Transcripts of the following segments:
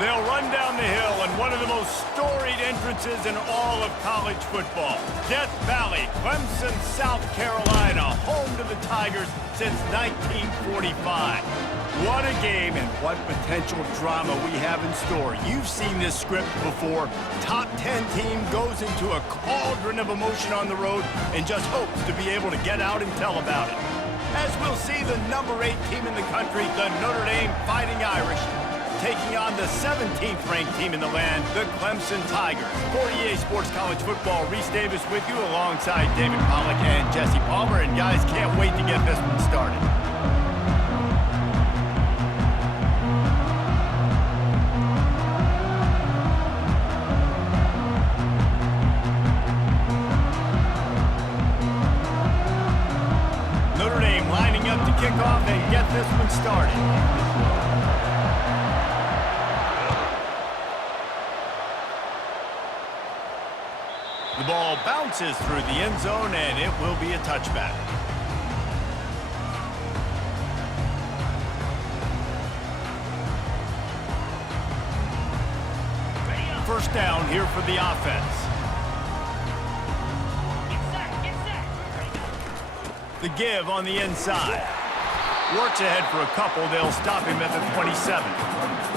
They'll run down the hill in one of the most storied entrances in all of college football. Death Valley, Clemson, South Carolina, home to the Tigers since 1945. What a game and what potential drama we have in store. You've seen this script before. Top 10 team goes into a cauldron of emotion on the road and just hopes to be able to get out and tell about it. As we'll see the number 8 team in the country, the Notre Dame Fighting Irish, taking on the 17th ranked team in the land, the Clemson Tigers. For EA Sports College Football, Reese Davis with you alongside David Pollack and Jesse Palmer. And guys, can't wait to get this one started. Notre Dame lining up to kick off and get this one started. The ball bounces through the end zone, and it will be a touchback. First down here for the offense. The give on the inside. Works ahead for a couple. They'll stop him at the 27.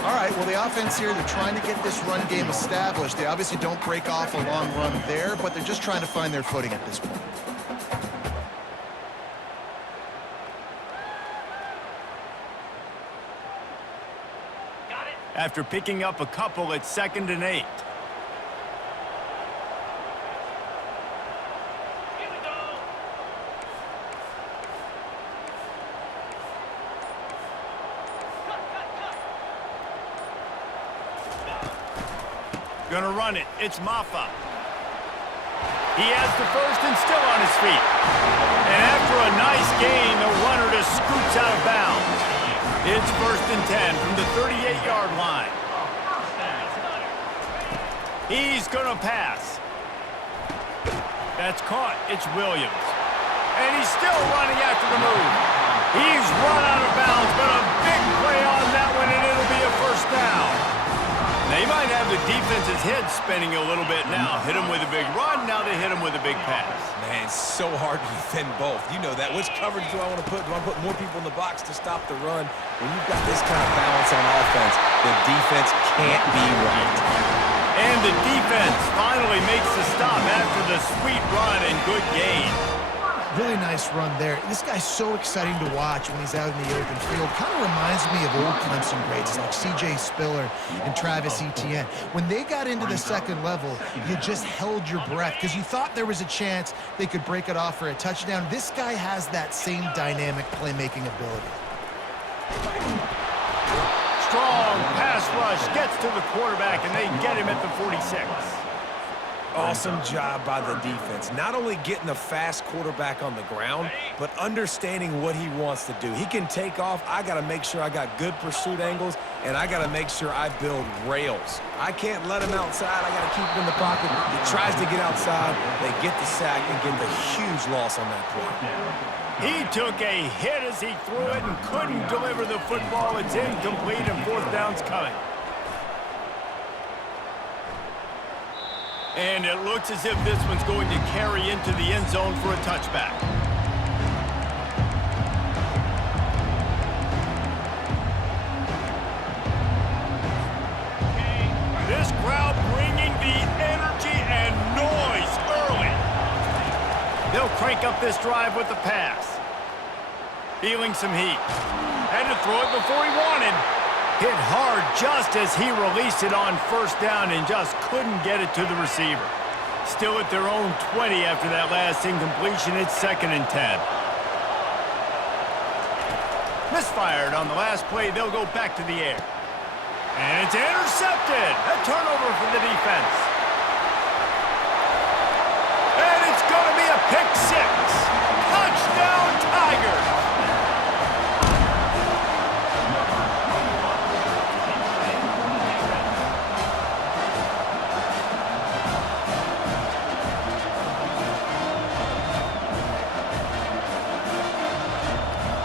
All right, well, the offense here, they're trying to get this run game established. They obviously don't break off a long run there, but they're just trying to find their footing at this point. After picking up a couple, it's 2nd and 8. Gonna run it. It's Maffa. He has the first and still on his feet. And after a nice gain, the runner just scoots out of bounds. It's 1st and 10 from the 38-yard line. He's gonna pass. That's caught. It's Williams. And he's still running after the move. He's run out of bounds, but a big play on that one, and it'll be a first down. They might have the defense's head spinning a little bit now. Hit him with a big run, now they hit him with a big pass. Man, it's so hard to defend both. You know that. Which coverage do I want to put? Do I put more people in the box to stop the run? When you've got this kind of balance on offense, the defense can't be right. And the defense finally makes the stop after the sweet run and good gain. Really nice run there. This guy's so exciting to watch when he's out in the open field. Kind of reminds me of old Clemson greats like C.J. Spiller and Travis Etienne. When they got into the second level, you just held your breath because you thought there was a chance they could break it off for a touchdown. This guy has that same dynamic playmaking ability. Strong pass rush gets to the quarterback, and they get him at the 46. Awesome job by the defense. Not only getting a fast quarterback on the ground, but understanding what he wants to do. He can take off. I got to make sure I got good pursuit angles, and I got to make sure I build rails. I can't let him outside. I got to keep him in the pocket. He tries to get outside. They get the sack and get the huge loss on that play. He took a hit as he threw it and couldn't deliver the football. It's incomplete, and 4th down's coming. And it looks as if this one's going to carry into the end zone for a touchback. This crowd bringing the energy and noise early. They'll crank up this drive with the pass. Feeling some heat. Had to throw it before he wanted. Hit hard just as he released it on 1st down and just couldn't get it to the receiver. Still at their own 20 after that last incompletion. It's 2nd and 10. Misfired on the last play. They'll go back to the air. And it's intercepted. A turnover for the defense. And it's going to be a pick 6. Touchdown Tigers.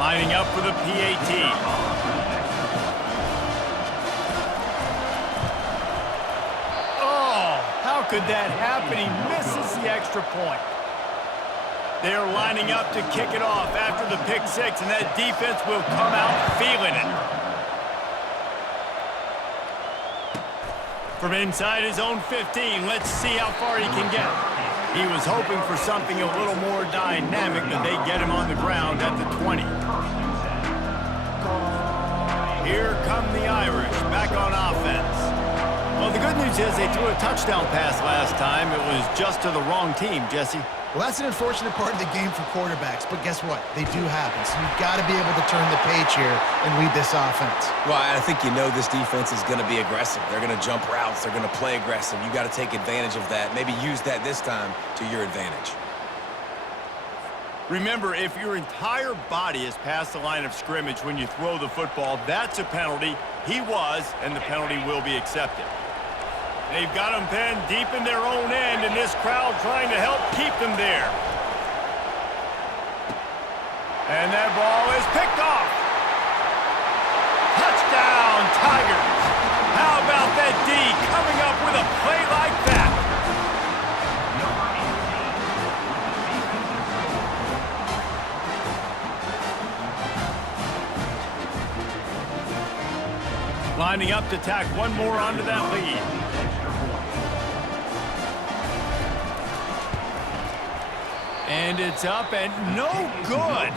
Lining up for the PAT. could that happen? He misses the extra point. They're lining up to kick it off after the pick six, and that defense will come out feeling it. From inside his own 15, let's see how far he can get. He was hoping for something a little more dynamic, but they get him on the ground at the 20. Here come the Irish, back on offense. Well, the good news is they threw a touchdown pass last time. It was just to the wrong team, Jesse. Well, that's an unfortunate part of the game for quarterbacks, but guess what? They do happen, so you've got to be able to turn the page here and lead this offense. Well, I think you know this defense is going to be aggressive. They're going to jump routes. They're going to play aggressive. You got to take advantage of that. Maybe use that this time to your advantage. Remember, if your entire body is past the line of scrimmage when you throw the football, that's a penalty. He was, and the penalty will be accepted. They've got them pinned deep in their own end, and this crowd trying to help keep them there. And that ball is picked off. Touchdown, Tigers. How about that D coming up with a play like that? Lining up to tack one more onto that lead. And it's up and no good.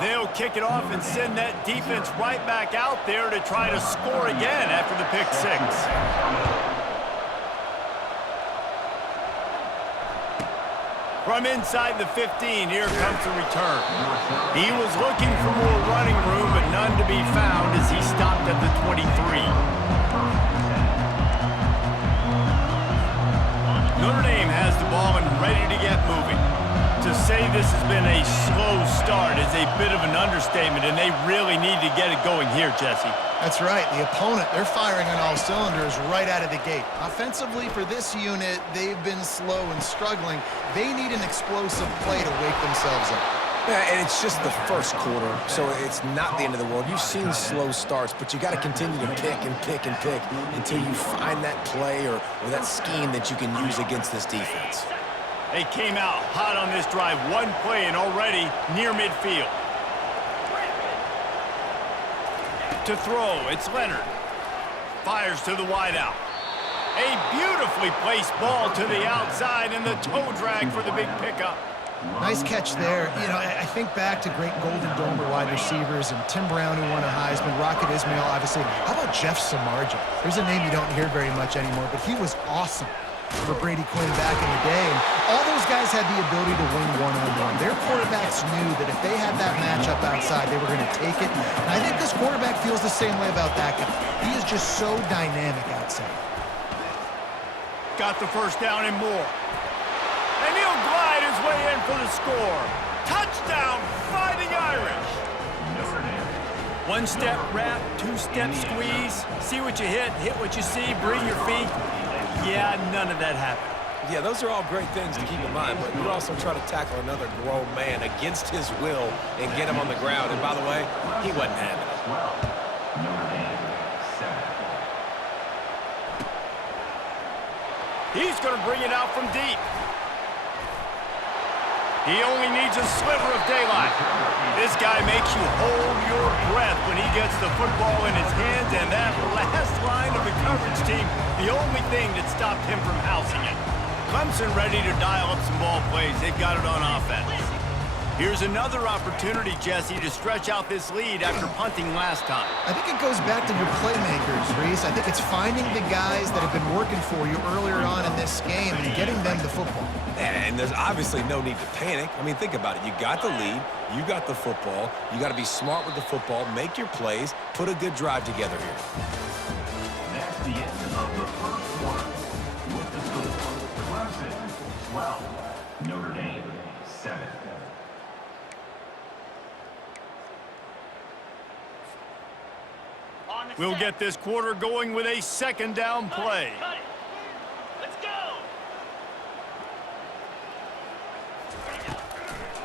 They'll kick it off and send that defense right back out there to try to score again after the pick six. From inside the 15, here comes the return. He was looking for more running room, but none to be found as he stopped at the 23. Notre Dame has the ball and ready to get moving. To say this has been a slow start is a bit of an understatement, and they really need to get it going here, Jesse. That's right. The opponent, they're firing on all cylinders right out of the gate. Offensively, for this unit, they've been slow and struggling. They need an explosive play to wake themselves up. Yeah, and it's just the first quarter, so it's not the end of the world. You've seen slow starts, but you got to continue to pick and pick and pick until you find that play or that scheme that you can use against this defense. They came out hot on this drive. One play and already near midfield. To throw, it's Leonard. Fires to the wideout. A beautifully placed ball to the outside and the toe drag for the big pickup. Nice catch there. You know, I think back to great Golden Domer wide receivers and Tim Brown, who won a Heisman, Rocket Ismail, obviously. How about Jeff Samardzija? There's a name you don't hear very much anymore, but he was awesome for Brady Quinn back in the day. And all those guys had the ability to win one-on-one. Their quarterbacks knew that if they had that matchup outside, they were going to take it. And I think this quarterback feels the same way about that guy. He is just so dynamic outside. Got the first down and more. And he'll glide his way in for the score. Touchdown, Fighting Irish. One-step wrap, two-step squeeze. See what you hit what you see, bring your feet. Yeah, none of that happened. Yeah, those are all great things to keep in mind, but you also try to tackle another grown man against his will and get him on the ground. And by the way, he wasn't having it. He's going to bring it out from deep. He only needs a sliver of daylight. This guy makes you hold your breath when he gets the football in his hands, and that last line of the coverage team, the only thing that stopped him from housing it. Clemson ready to dial up some ball plays. They've got it on offense. Here's another opportunity, Jesse, to stretch out this lead after punting last time. I think it goes back to your playmakers, Reese. I think it's finding the guys that have been working for you earlier on in this game and getting them the football. And there's obviously no need to panic. I mean, think about it. You got the lead. You got the football. You got to be smart with the football, make your plays, put a good drive together here. That's the end of the first quarter. With the score, Clemson 12, Notre Dame 7. We'll get this quarter going with a second down play. Let's go.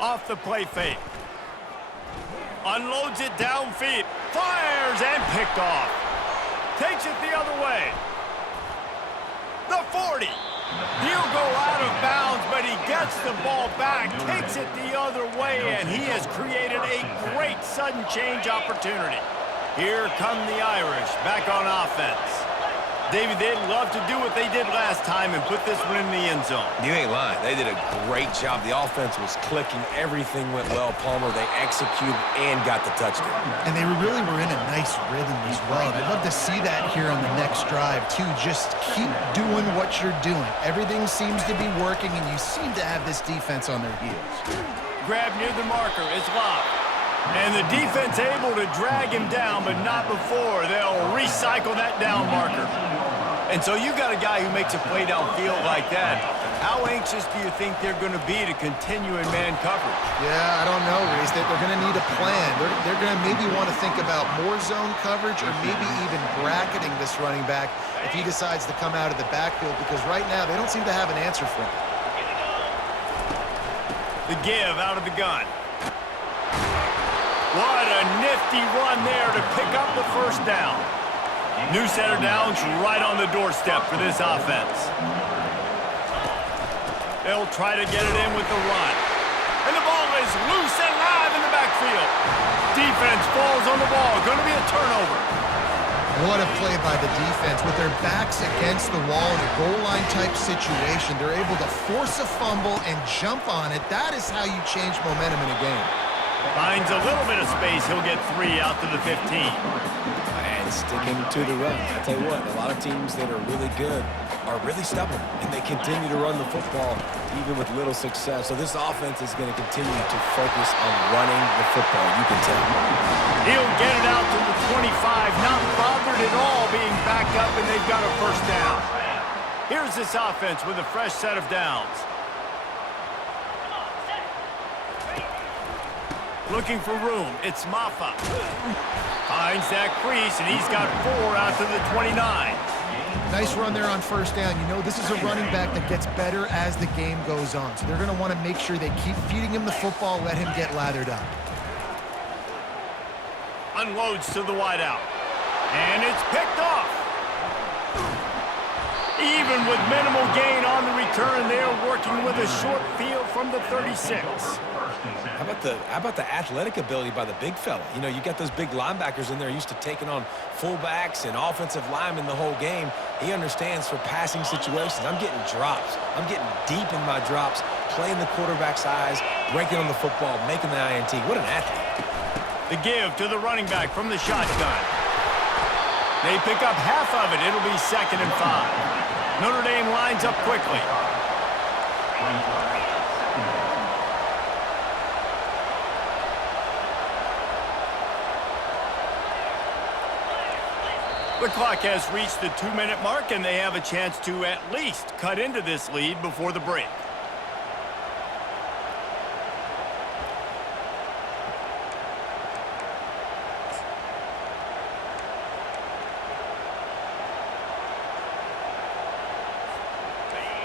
Off the play fake. Unloads it downfield. Fires and picked off. Takes it the other way. The 40. He'll go out of bounds, but he gets the ball back, kicks it the other way, and he has created a great sudden change opportunity. Here come the Irish back on offense. David, they'd love to do what they did last time and put this one in the end zone. You ain't lying. They did a great job. The offense was clicking. Everything went well, Palmer. They executed and got the touchdown. And they really were in a nice rhythm as well. I'd love to see that here on the next drive, too. Just keep doing what you're doing. Everything seems to be working, and you seem to have this defense on their heels. Grab near the marker. It's locked. And the defense able to drag him down, but not before. They'll recycle that down marker. And so you got a guy who makes a play downfield like that. How anxious do you think they're going to be to continue in man coverage? Yeah, I don't know, Reese. They're going to need a plan. They're going to maybe want to think about more zone coverage or maybe even bracketing this running back if he decides to come out of the backfield, because right now they don't seem to have an answer for him. The give out of the gun. What a nifty run there to pick up the first down. New set of downs right on the doorstep for this offense. They'll try to get it in with the run. And the ball is loose and live in the backfield. Defense falls on the ball. Going to be a turnover. What a play by the defense. With their backs against the wall in a goal line type situation, they're able to force a fumble and jump on it. That is how you change momentum in a game. Finds a little bit of space. He'll get 3 out to the 15. And sticking to the run. I tell you what, a lot of teams that are really good are really stubborn, and they continue to run the football even with little success. So this offense is going to continue to focus on running the football. You can tell. He'll get it out to the 25, not bothered at all being backed up, and they've got a first down. Here's this offense with a fresh set of downs. Looking for room. It's Maffa. Finds that crease, and he's got 4 out to the 29. Nice run there on first down. You know, this is a running back that gets better as the game goes on. So they're going to want to make sure they keep feeding him the football, let him get lathered up. Unloads to the wideout. And it's picked off. Even with minimal gain on the return, they're working with a short field from the 36. How about the athletic ability by the big fella? You know, you got those big linebackers in there used to taking on fullbacks and offensive linemen the whole game. He understands for passing situations. I'm getting drops. I'm getting deep in my drops, playing the quarterback's eyes, breaking on the football, making the INT. What an athlete. The give to the running back from the shotgun. They pick up half of it. It'll be 2nd and 5. Notre Dame lines up quickly. The clock has reached the 2-minute mark, and they have a chance to at least cut into this lead before the break.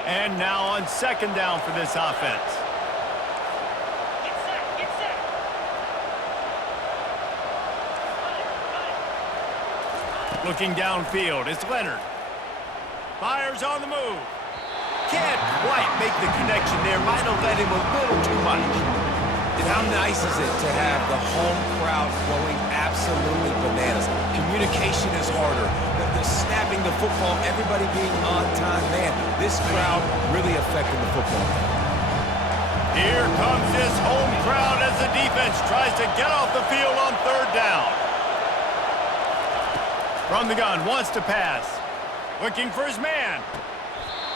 And now on 2nd down for this offense. Looking downfield, it's Leonard. Fires on the move. Can't quite make the connection there. Might have led him a little too much. And how nice is it to have the home crowd going absolutely bananas? Communication is harder. The snapping the football, everybody being on time. Man, this crowd really affected the football. Here comes this home crowd as the defense tries to get off the field on 3rd down. From the gun, wants to pass. Looking for his man.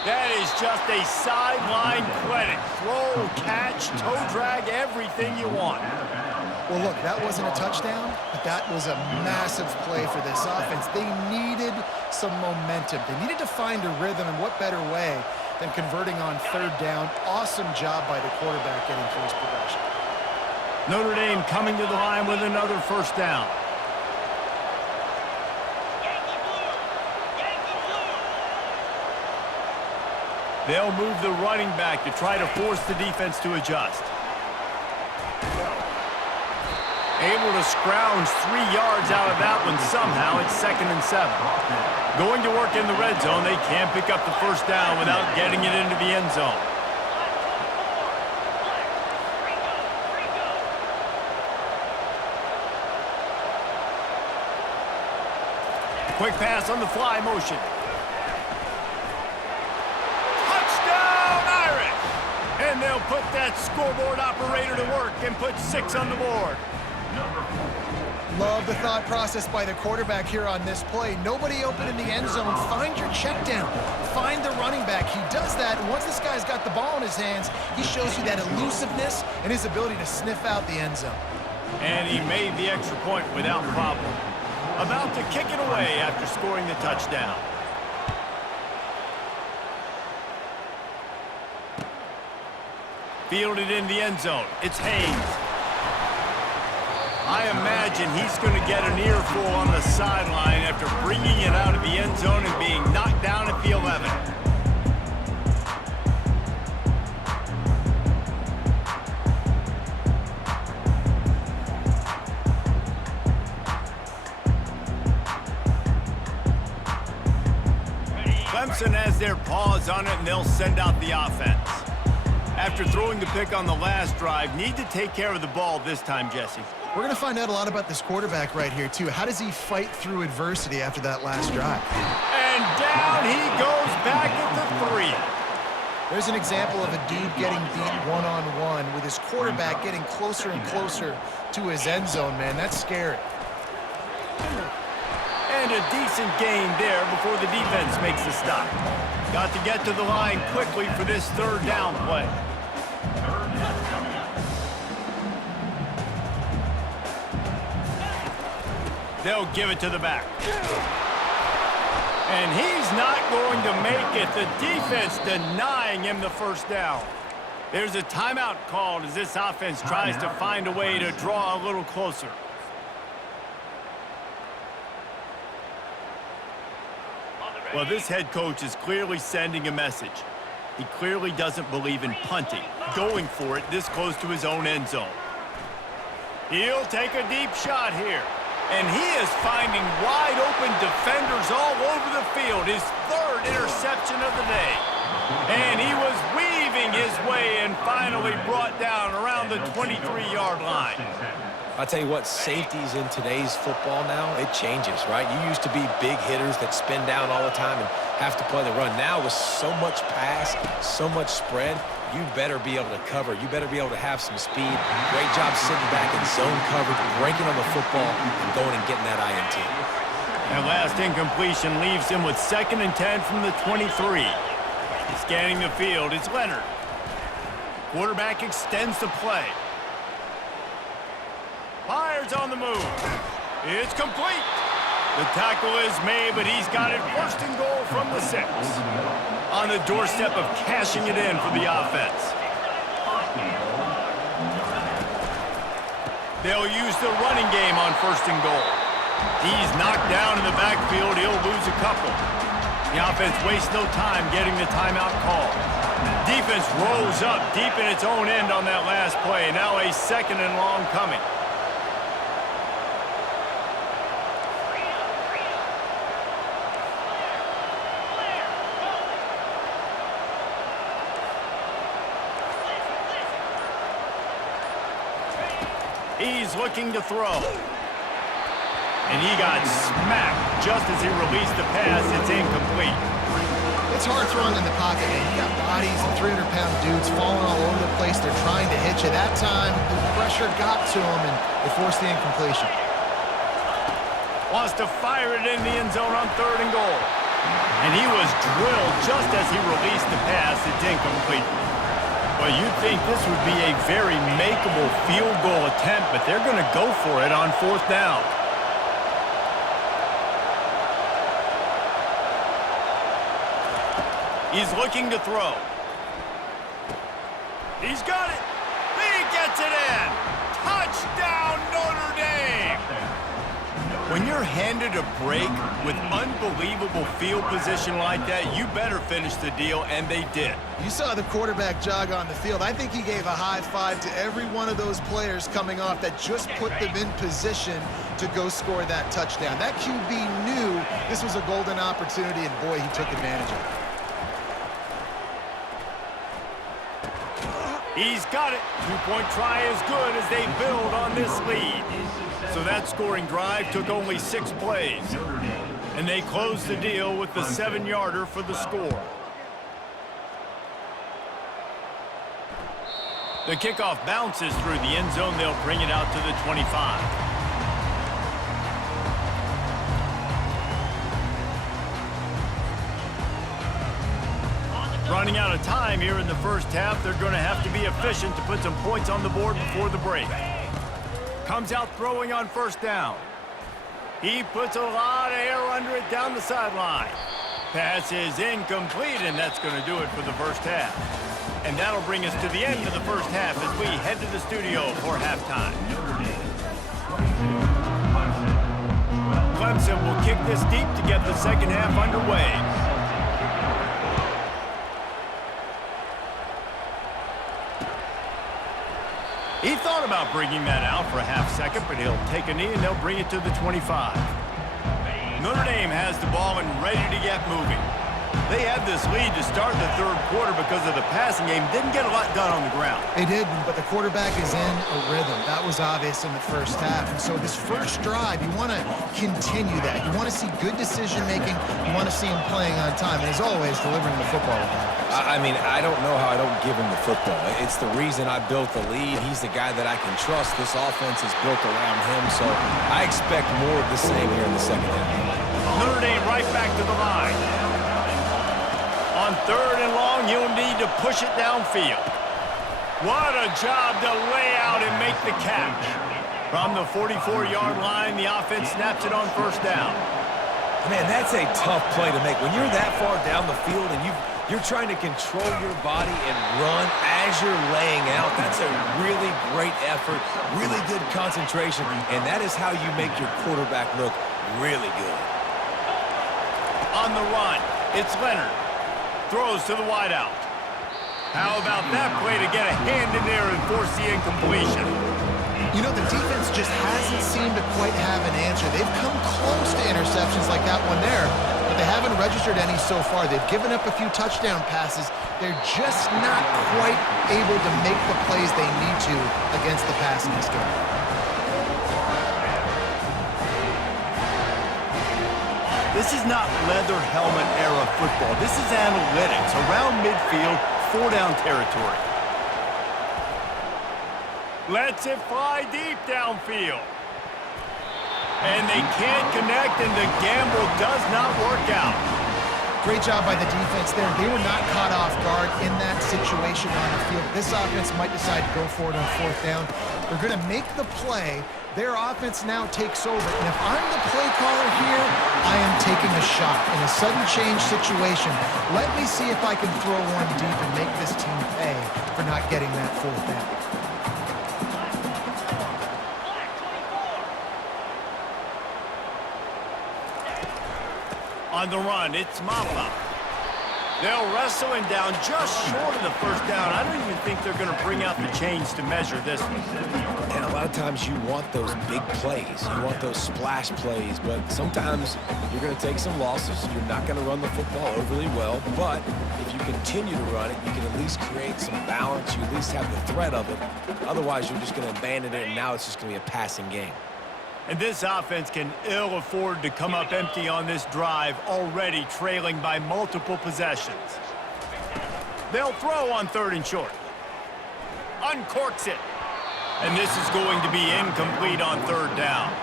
That is just a sideline clinic. Throw, catch, toe drag, everything you want. Well, look, that wasn't a touchdown, but that was a massive play for this offense. They needed some momentum. They needed to find a rhythm, and what better way than converting on 3rd down. Awesome job by the quarterback getting first possession. Notre Dame coming to the line with another first down. They'll move the running back to try to force the defense to adjust. Able to scrounge 3 yards out of that one somehow. It's 2nd and 7. Going to work in the red zone. They can't pick up the first down without getting it into the end zone. Quick pass on the fly motion. Touchdown, Irish! And they'll put that scoreboard operator to work and put 6 on the board. Love the thought process by the quarterback here on this play. Nobody open in the end zone. Find your check down. Find the running back. He does that. Once this guy's got the ball in his hands, he shows you that elusiveness and his ability to sniff out the end zone. And he made the extra point without problem. About to kick it away after scoring the touchdown. Fielded in the end zone. It's Hayes. I imagine he's going to get an earful on the sideline after bringing it out of the end zone and being knocked down at the 11. Clemson has their paws on it, and they'll send out the offense. After throwing the pick on the last drive, need to take care of the ball this time, Jesse. We're going to find out a lot about this quarterback right here, too. How does he fight through adversity after that last drive? And down he goes back at the 3. There's an example of a dude getting beat one-on-one with his quarterback getting closer and closer to his end zone, man. That's scary. And a decent gain there before the defense makes the stop. Got to get to the line quickly for this 3rd down play. They'll give it to the back. And he's not going to make it. The defense denying him the first down. There's a timeout called as this offense tries to find a way to draw a little closer. Well, this head coach is clearly sending a message. He clearly doesn't believe in punting, going for it this close to his own end zone. He'll take a deep shot here. And he is finding wide-open defenders all over the field. His 3rd interception of the day. And he was weaving his way and finally brought down around the 23-yard line. I'll tell you what, safeties in today's football now, it changes, right? You used to be big hitters that spin down all the time and have to play the run. Now with so much pass, so much spread, you better be able to cover. You better be able to have some speed. Great job sitting back in zone coverage, breaking on the football, and going and getting that INT. And last incompletion leaves him with 2nd and 10 from the 23. Scanning the field, it's Leonard. Quarterback extends the play. Fires on the move. It's complete. The tackle is made, but he's got it 1st and goal from the 6. On the doorstep of cashing it in for the offense. They'll use the running game on 1st and goal. He's knocked down in the backfield. He'll lose a couple. The offense wastes no time getting the timeout call. Defense rolls up deep in its own end on that last play. Now a 2nd and long coming. He's looking to throw. And he got smacked just as he released the pass. It's incomplete. It's hard throwing in the pocket, man. You got bodies and 300-pound dudes falling all over the place. They're trying to hit you. That time, the pressure got to him, and it forced the incompletion. Wants to fire it in the end zone on 3rd and goal. And he was drilled just as he released the pass. It's incomplete. Well, you'd think this would be a very makeable field goal attempt, but they're going to go for it on 4th down. He's looking to throw. He's got it. He gets it in. Touchdown, Notre Dame. When you're handed a break with unbelievable field position like that, you better finish the deal, and they did. You saw the quarterback jog on the field. I think he gave a high five to every one of those players coming off that just put them in position to go score that touchdown. That QB knew this was a golden opportunity, and boy, he took advantage of it. He's got it. Two-point try is good as they build on this lead. So that scoring drive took only 6 plays. And they closed the deal with the 7-yarder for the score. The kickoff bounces through the end zone. They'll bring it out to the 25. Running out of time here in the first half. They're going to have to be efficient to put some points on the board before the break. Comes out throwing on first down. He puts a lot of air under it down the sideline. Pass is incomplete, and that's going to do it for the first half. And that'll bring us to the end of the first half as we head to the studio for halftime. Clemson will kick this deep to get the second half underway. He thought about bringing that out for a half second, but he'll take a knee and they'll bring it to the 25. Notre Dame has the ball and ready to get moving. They had this lead to start the third quarter because of the passing game. Didn't get a lot done on the ground. They did, but the quarterback is in a rhythm. That was obvious in the first half. And so this first drive, you want to continue that. You want to see good decision-making. You want to see him playing on time. And as always, delivering the football. I mean, I don't know how I don't give him the football. It's the reason I built the lead. He's the guy that I can trust. This offense is built around him, so I expect more of the same here in the second half. Notre Dame right back to the line. On third and long, you'll need to push it downfield. What a job to lay out and make the catch. From the 44-yard line, the offense snaps it on first down. Man, that's a tough play to make. When you're that far down the field and you're trying to control your body and run as you're laying out, that's a really great effort, really good concentration, and that is how you make your quarterback look really good. On the run, it's Leonard. Throws to the wideout. How about that play to get a hand in there and force the incompletion? You know, the defense just hasn't seemed to quite have an answer. They've come close to interceptions like that one there, but they haven't registered any so far. They've given up a few touchdown passes. They're just not quite able to make the plays they need to against the pass in this game. This is not leather helmet era football. This is analytics around midfield, 4-down territory. Lets it fly deep downfield. And they can't connect, and the gamble does not work out. Great job by the defense there. They were not caught off guard in that situation on the field. This offense might decide to go for it on fourth down. They're going to make the play. Their offense now takes over. And if I'm the play caller here, I am taking a shot in a sudden change situation. Let me see if I can throw one deep and make this team pay for not getting that fourth down. On the run, it's Maffa. They'll wrestle him down just short of the first down. I don't even think they're going to bring out the chains to measure this one. And a lot of times you want those big plays. You want those splash plays, but sometimes you're going to take some losses. You're not going to run the football overly well, but if you continue to run it, you can at least create some balance. You at least have the threat of it. Otherwise, you're just going to abandon it, and now it's just going to be a passing game. And this offense can ill afford to come up empty on this drive, already trailing by multiple possessions. They'll throw on third and short. Uncorks it. And this is going to be incomplete on third down.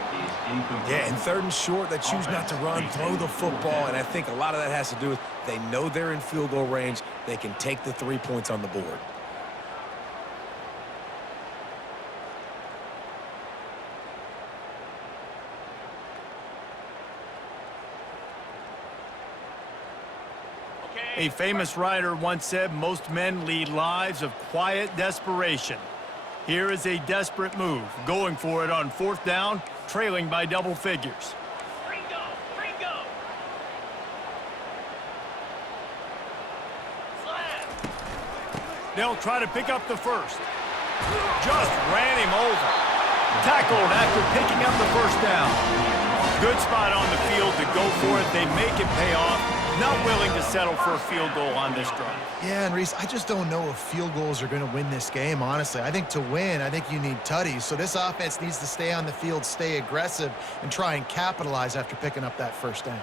Yeah, and third and short, they choose not to run, throw the football, and I think a lot of that has to do with they know they're in field goal range. They can take the 3 points on the board. A famous writer once said, most men lead lives of quiet desperation. Here is a desperate move, going for it on fourth down, trailing by double figures. Ringo! Ringo! Slam! They'll try to pick up the first. Just ran him over. Tackled after picking up the first down. Good spot on the field to go for it. They make it pay off. Not willing to settle for a field goal on this drive. Yeah, and Reese, I just don't know if field goals are going to win this game, honestly. I think to win, I think you need tutties. So this offense needs to stay on the field, stay aggressive, and try and capitalize after picking up that first down.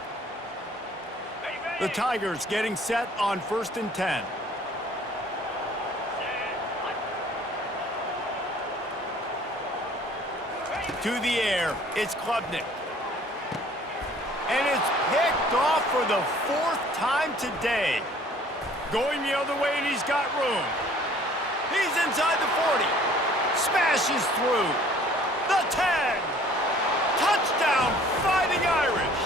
The Tigers getting set on 1st and 10. To the air, it's Klubnik. And it's picked off for the 4th time today. Going the other way, and he's got room. He's inside the 40. Smashes through. The 10. Touchdown, Fighting Irish.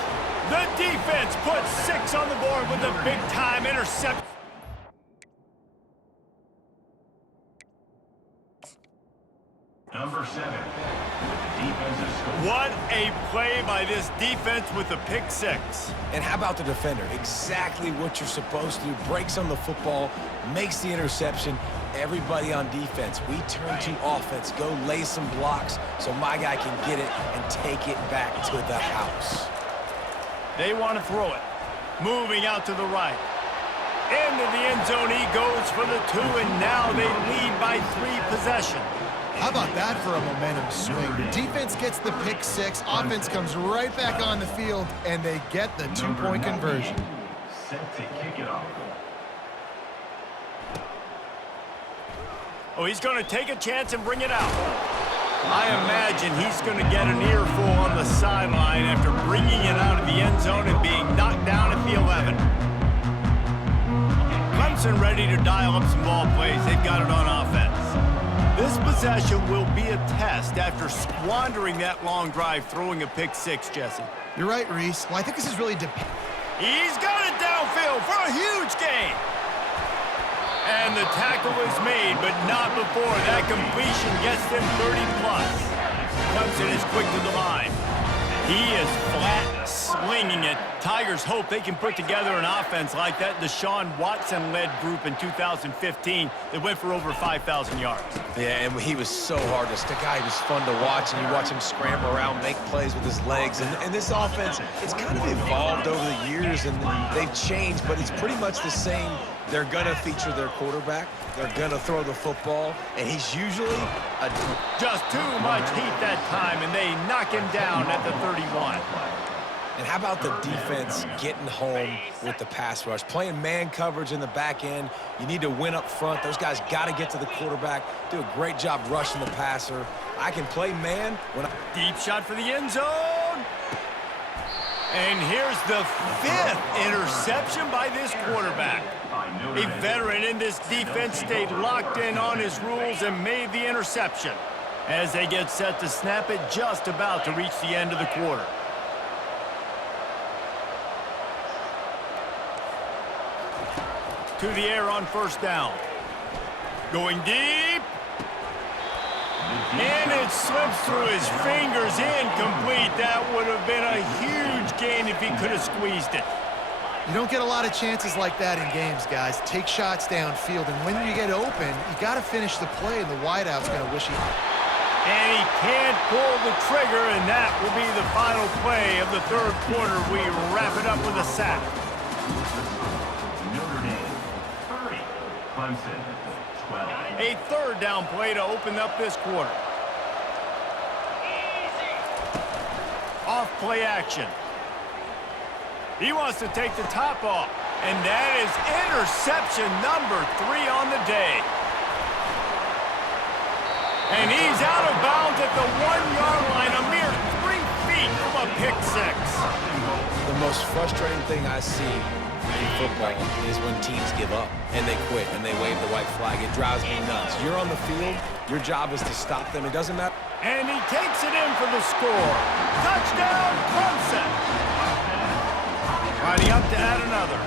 The defense puts 6 on the board with a big-time interception. Number 7 with the defensive score. What a play by this defense with the pick 6. And how about the defender? Exactly what you're supposed to do. Breaks on the football, makes the interception. Everybody on defense, we turn to offense. Go lay some blocks so my guy can get it and take it back to the house. They want to throw it. Moving out to the right. Into the end zone he goes for the 2, and now they lead by 3 possessions. How about that for a momentum swing? The defense gets the pick 6, offense comes right back on the field, and they get the 2-point conversion. Set to kick it off. Oh, he's going to take a chance and bring it out. I imagine he's going to get an earful on the sideline after bringing it out of the end zone and being knocked down at the 11. Clemson ready to dial up some ball plays. They've got it on offense. This possession will be a test after squandering that long drive throwing a pick 6, Jesse. You're right, Reese. Well, I think this is really He's got it downfield for a huge gain. And the tackle is made, but not before that completion gets them 30+. Clemson is quick to the line. He is flat slinging it. Tigers hope they can put together an offense like that Deshaun Watson-led group in 2015 that went for over 5,000 yards. Yeah, and he was so hard to stick out. He was fun to watch, and you watch him scramble around, make plays with his legs. And this offense, it's kind of evolved over the years, and they've changed, but it's pretty much the same. They're going to feature their quarterback. They're going to throw the football, and he's usually just too much heat that time, and they knock him down at the 31. And how about the defense getting home with the pass rush? Playing man coverage in the back end. You need to win up front. Those guys got to get to the quarterback, do a great job rushing the passer. I can play man when Deep shot for the end zone. And here's the 5th interception by this quarterback. A veteran in this defense stayed locked in on his rules and made the interception as they get set to snap it, just about to reach the end of the quarter. To the air on 1st down. Going deep. And it slips through his fingers, incomplete. That would have been a huge gain if he could have squeezed it. You don't get a lot of chances like that in games, guys. Take shots downfield, and when you get open, you got to finish the play, and the wideout's going to wish he... And he can't pull the trigger, and that will be the final play of the 3rd quarter. We wrap it up with a sack. Notre Dame 30, Clemson 12. A 3rd down play to open up this quarter. Off play action. He wants to take the top off, and that is interception number 3 on the day. And he's out of bounds at the 1-yard line, a mere 3 feet from a pick 6. the most frustrating thing I see in football is when teams give up and they quit and they wave the white flag. It drives me nuts. You're on the field. Your job is to stop them. It doesn't matter. And he takes it in for the score. Touchdown, Clemson. Riding up to add another.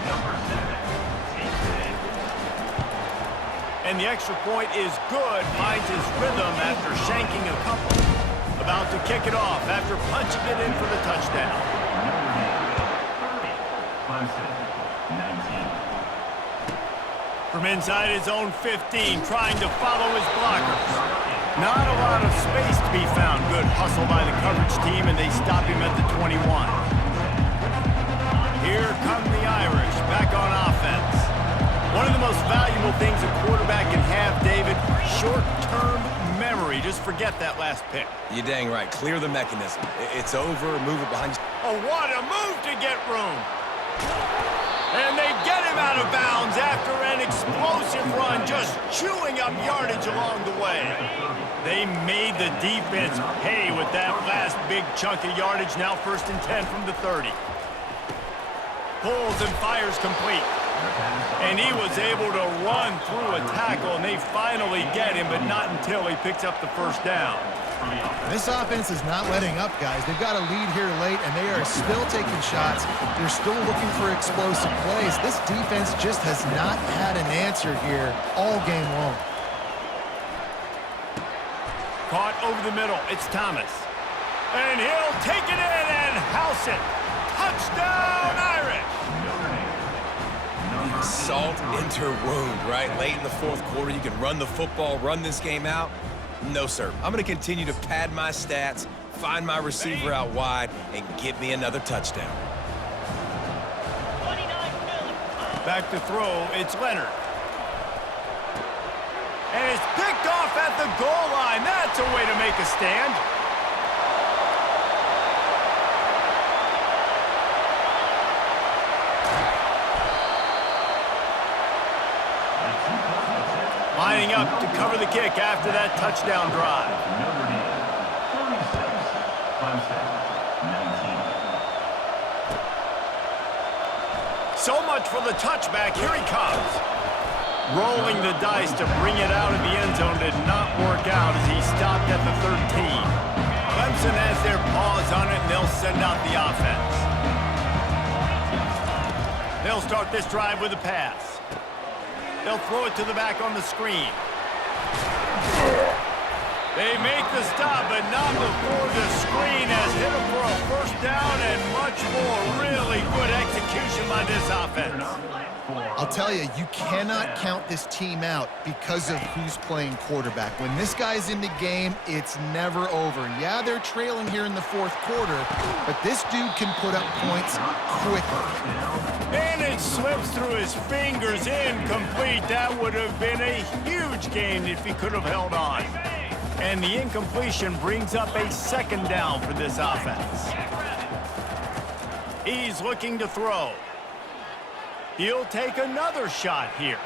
And the extra point is good. Finds his rhythm after shanking a couple. about to kick it off after punching it in for the touchdown. Clemson, 19. From inside his own 15, trying to follow his blockers. Not a lot of space to be found. Good hustle by the coverage team, and they stop him at the 21. Here come the Irish, back on offense. One of the most valuable things a quarterback can have, David, short-term memory. Just forget that last pick. You're dang right. Clear the mechanism. It's over. Move it behind you. Oh, what a move to get room. And they get him out of bounds after an explosive run, just chewing up yardage along the way. They made the defense pay with that last big chunk of yardage. Now 1st and 10 from the 30. Pulls and fires complete. And he was able to run through a tackle, and they finally get him, but not until he picks up the 1st down. This offense is not letting up, guys. They've got a lead here late, and they are still taking shots. They're still looking for explosive plays. This defense just has not had an answer here all game long. Caught over the middle. It's Thomas. And he'll take it in and house it. Touchdown, Irish! Salt into wound, right? Late in the 4th quarter, you can run the football, run this game out. No, sir. I'm going to continue to pad my stats, find my receiver out wide, and get me another touchdown. 29 Philly. Back to throw. It's Leonard. And it's picked off at the goal line. That's a way to make a stand. Lining up to cover the kick after that touchdown drive. Notre Dame, 36. Clemson, 19. So much for the touchback. Here he comes. Rolling the dice to bring it out of the end zone did not work out as he stopped at the 13. Clemson has their paws on it, and they'll send out the offense. They'll start this drive with a pass. They'll throw it to the back on the screen. They make the stop, but not before the screen has hit them for a 1st down and much more. Really good execution by this offense. I'll tell you, you cannot count this team out because of who's playing quarterback. When this guy's in the game, it's never over. Yeah, they're trailing here in the 4th quarter, but this dude can put up points quickly. And it slips through his fingers, incomplete. That would have been a huge gain if he could have held on. And the incompletion brings up a 2nd down for this offense. He's looking to throw. He'll take another shot here.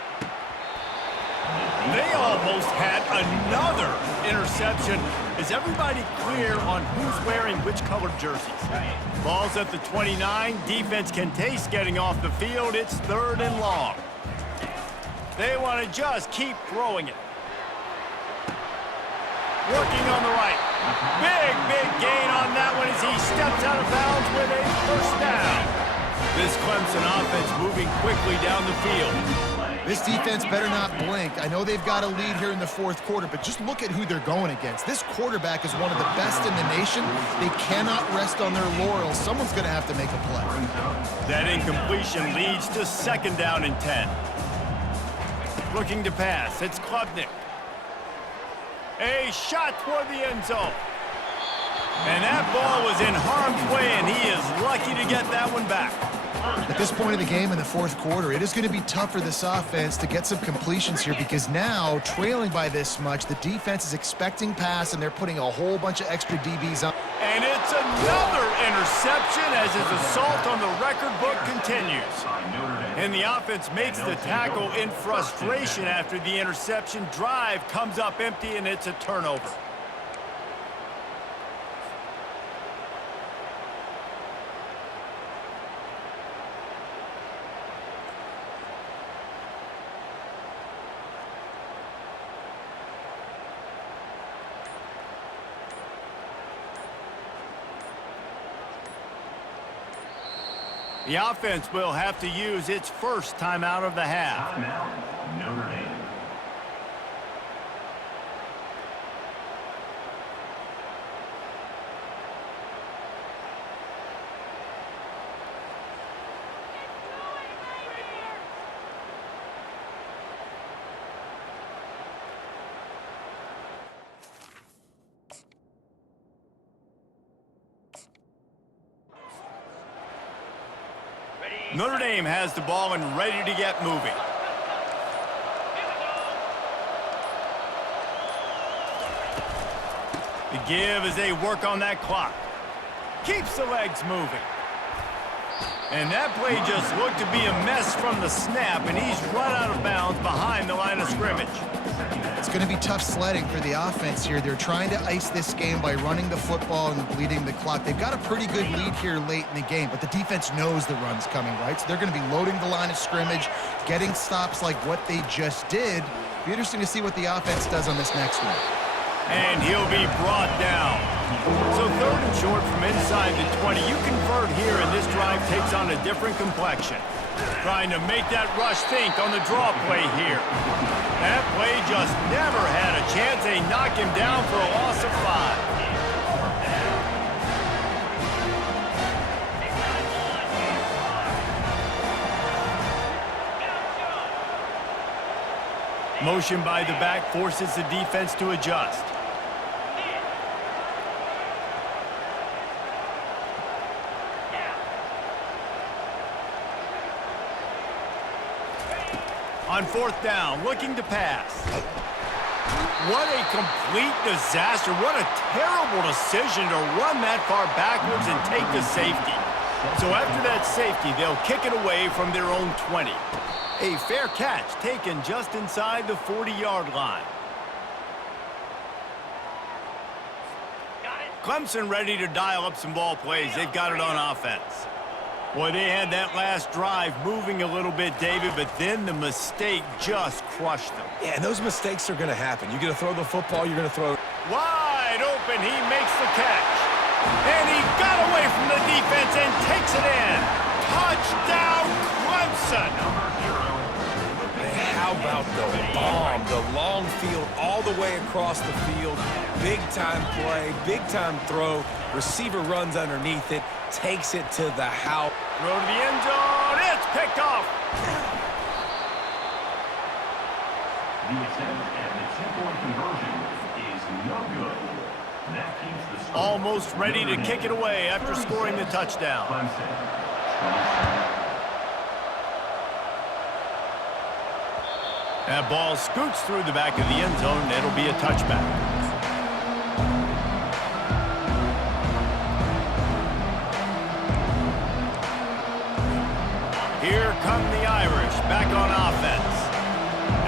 They almost had another interception. Is everybody clear on who's wearing which colored jerseys? Ball's at the 29. Defense can taste getting off the field. It's 3rd and long. They want to just keep throwing it. Working on the right. Big gain on that one as he steps out of bounds with a 1st down. This Clemson offense moving quickly down the field. This defense better not blink. I know they've got a lead here in the 4th quarter, but just look at who they're going against. This quarterback is one of the best in the nation. They cannot rest on their laurels. Someone's going to have to make a play. That incompletion leads to 2nd down and 10. Looking to pass. It's Klubnik. A shot toward the end zone. And that ball was in harm's way, and he is lucky to get that one back. At this point of the game in the 4th quarter, it is going to be tough for this offense to get some completions here because now, trailing by this much, the defense is expecting pass, and they're putting a whole bunch of extra DBs on. And it's another interception as his assault on the record book continues. And the offense makes the tackle in frustration after the interception. Drive comes up empty, and it's a turnover. The offense will have to use its 1st timeout of the half. Timeout, Notre Dame. Notre Dame has the ball and ready to get moving. The give as they work on that clock. Keeps the legs moving. And that play just looked to be a mess from the snap, and he's run out of bounds behind the line of scrimmage. It's going to be tough sledding for the offense here. They're trying to ice this game by running the football and bleeding the clock. They've got a pretty good lead here late in the game, but the defense knows the run's coming, right? So they're going to be loading the line of scrimmage, getting stops like what they just did. It'll be interesting to see what the offense does on this next one. And he'll be brought down. So 3rd and short from inside the 20. You convert here, and this drive takes on a different complexion. Trying to make that rush think on the draw play here. That play just never had a chance. They knock him down for a loss of 5. Motion by the back forces the defense to adjust. On 4th down, looking to pass. What a complete disaster. What a terrible decision to run that far backwards and take the safety. So after that safety, they'll kick it away from their own 20. A fair catch taken just inside the 40-yard line. Clemson ready to dial up some ball plays. They've got it on offense. Boy, they had that last drive moving a little bit, David, but then the mistake just crushed them. Yeah, and those mistakes are going to happen. You're going to throw the football, you're going to throw it. Wide open, he makes the catch. And he got away from the defense and takes it in. Touchdown, Clemson. How about the bomb, the long field all the way across the field. Big-time play, big-time throw. Receiver runs underneath it, takes it to the house. Throw to the end zone. It's picked off. The attempt at the 2-point conversion is no good. That keeps the score. Almost ready to kick it away after scoring the touchdown. Clemson, 27. That ball scoots through the back of the end zone, and it'll be a touchback. Here come the Irish, back on offense.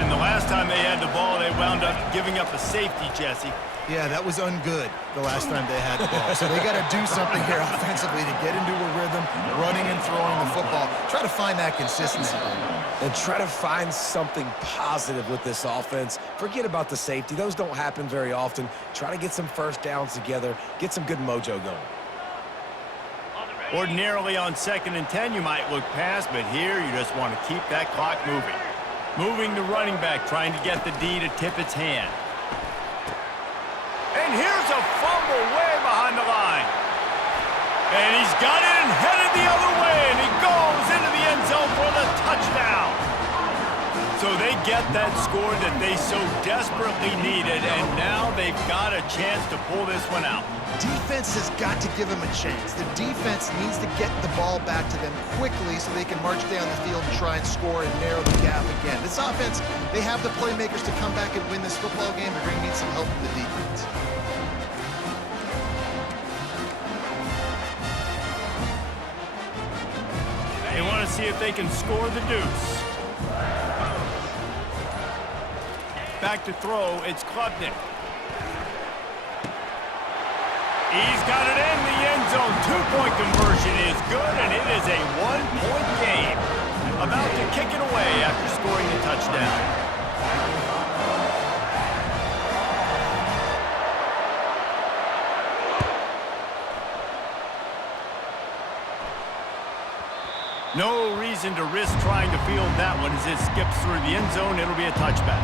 And the last time they had the ball, they wound up giving up a safety, Jesse. Yeah, that was ungood the last time they had the ball. So they got to do something here offensively to get into a rhythm, running and throwing the football. Try to find that consistency. And try to find something positive with this offense. Forget about the safety. Those don't happen very often. Try to get some first downs together, get some good mojo going. Ordinarily on 2nd and 10, you might look past, but here you just want to keep that clock moving. Moving the running back, trying to get the D to tip its hand. And here's a fumble way behind the line. And he's got it and headed the other way, and he goes into the end zone for the touchdown. So they get that score that they so desperately needed, and now they've got a chance to pull this one out. Defense has got to give them a chance. The defense needs to get the ball back to them quickly so they can march down the field and try and score and narrow the gap again. This offense, they have the playmakers to come back and win this football game. They're going to need some help from the defense. They want to see if they can score the deuce. Back to throw, it's Klubnik. He's got it in the end zone. 2-point conversion is good, and it is a 1-point game. About to kick it away after scoring the touchdown. No reason to risk trying to field that one as it skips through the end zone. It'll be a touchback.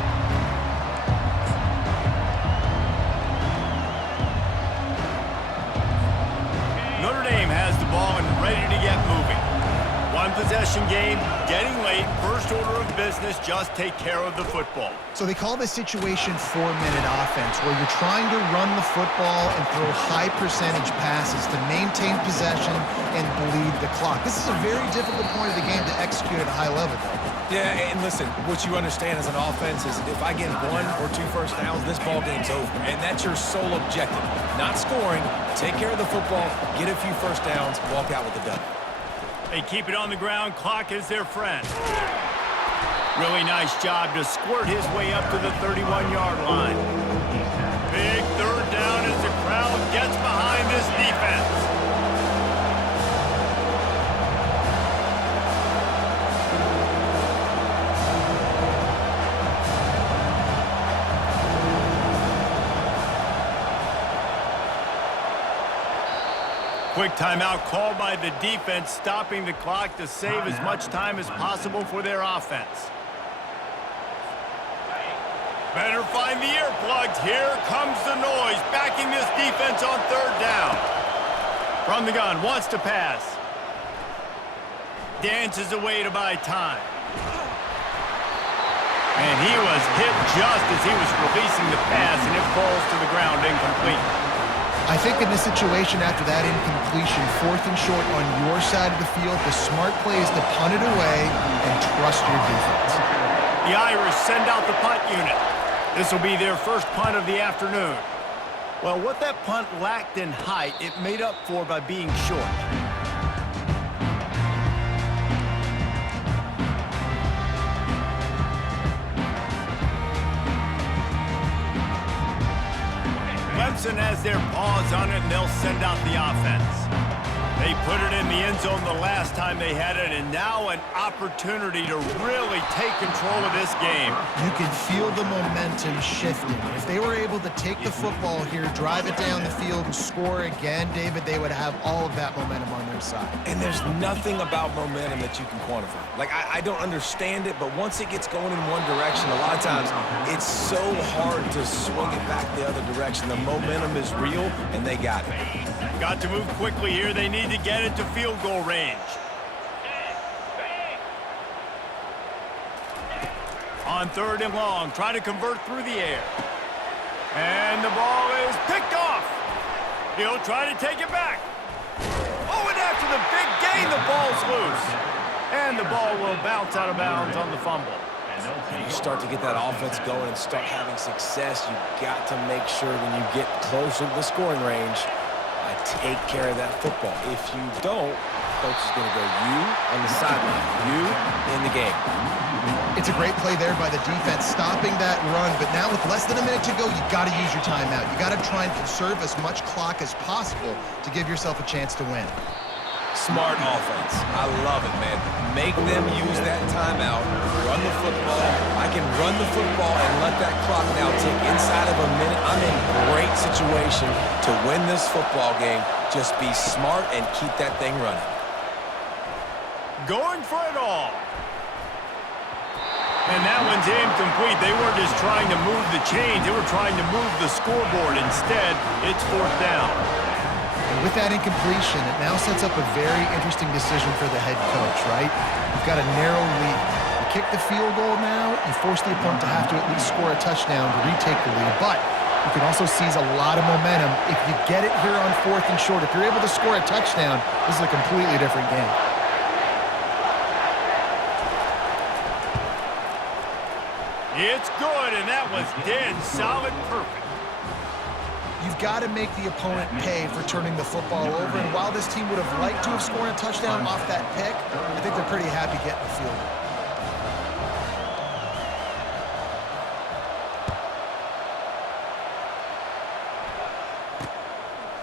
Notre Dame has the ball and ready to get moving. One possession game, getting late, first order of business, just take care of the football. So they call this situation 4-minute offense, where you're trying to run the football and throw high percentage passes to maintain possession and bleed the clock. This is a very difficult point of the game to execute at a high level, though. Yeah, and listen, what you understand as an offense is if I get 1 or 2 first downs, this ball game's over. And that's your sole objective. Not scoring, take care of the football, get a few first downs, walk out with the W. They keep it on the ground. Clock is their friend. Really nice job to squirt his way up to the 31-yard line. Big third down as the crowd gets behind this defense. Quick timeout called by the defense, stopping the clock to save as much time as possible for their offense. Better find the earplugs. Here comes the noise, backing this defense on third down. From the gun, wants to pass. Dances away to buy time. And he was hit just as he was releasing the pass, and it falls to the ground incomplete. I think in this situation, after that incompletion, 4th and short on your side of the field, the smart play is to punt it away and trust your defense. The Irish send out the punt unit. This will be their first punt of the afternoon. Well, what that punt lacked in height, it made up for by being short. Clemson has their paws on it, and they'll send out the offense. They put it in the end zone the last time they had it, and now an opportunity to really take control of this game. You can feel the momentum shifting. If they were able to take the football here, drive it down the field, and score again, David, they would have all of that momentum on their side. And there's nothing about momentum that you can quantify. Like, I don't understand it, but once it gets going in one direction, a lot of times it's so hard to swing it back the other direction. The momentum is real, and they got it. Got to move quickly here. They need to get it to field goal range. On third and long, trying to convert through the air. And the ball is picked off. He'll try to take it back. Oh, and after the big gain, the ball's loose. And the ball will bounce out of bounds on the fumble. When you start to get that offense going and start having success, you've got to make sure when you get closer to the scoring range, take care of that football. If you don't, coach is going to go you on the sideline, you in the game. It's a great play there by the defense, stopping that run. But now with less than a minute to go, you got to use your timeout. You got to try and conserve as much clock as possible to give yourself a chance to win. Smart offense. I love it, man. Make them use that timeout, run the football. I can run the football and let that clock now tick inside of a minute. I'm in great situation to win this football game. Just be smart and keep that thing running. Going for it all. And that one's incomplete. They weren't just trying to move the chains. They were trying to move the scoreboard. Instead, it's fourth down. And with that incompletion, it now sets up a very interesting decision for the head coach, right? You've got a narrow lead. You kick the field goal now, you force the opponent to have to at least score a touchdown to retake the lead. But you can also seize a lot of momentum. If you get it here on 4th and short, if you're able to score a touchdown, this is a completely different game. It's good, and that was dead solid perfect. You've got to make the opponent pay for turning the football over. And while this team would have liked to have scored a touchdown off that pick, I think they're pretty happy getting the field goal.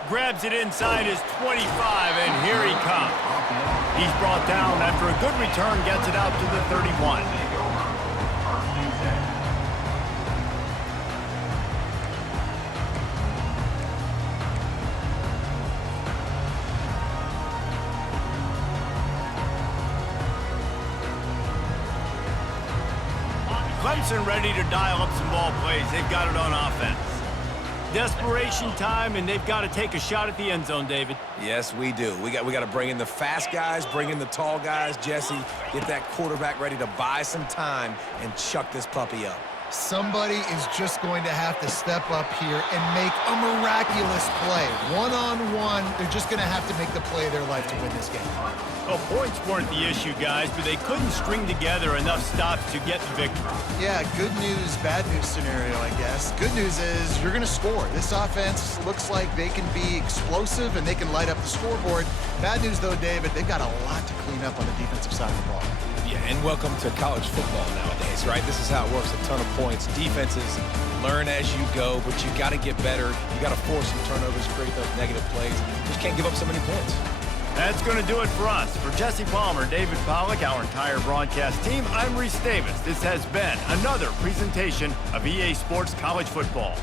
Grabs it inside his 25, and here he comes. He's brought down after a good return, gets it out to the 31. Clemson ready to dial up some ball plays. They've got it on offense. Desperation time, and they've got to take a shot at the end zone, David. Yes, we do. We got to bring in the fast guys, bring in the tall guys. Jesse, get that quarterback ready to buy some time and chuck this puppy up. Somebody is just going to have to step up here and make a miraculous play. One-on-one, they're just going to have to make the play of their life to win this game. Well, points weren't the issue, guys, but they couldn't string together enough stops to get the victory. Yeah, good news, bad news scenario, I guess. Good news is you're going to score. This offense looks like they can be explosive and they can light up the scoreboard. Bad news, though, David, they've got a lot to clean up on the defensive side of the ball. Yeah, and welcome to college football nowadays, right? This is how it works, a ton of points. Defenses learn as you go, but you got to get better. You got to force some turnovers, create those negative plays. You just can't give up so many points. That's going to do it for us. For Jesse Palmer, David Pollack, our entire broadcast team, I'm Reese Davis. This has been another presentation of EA Sports College Football.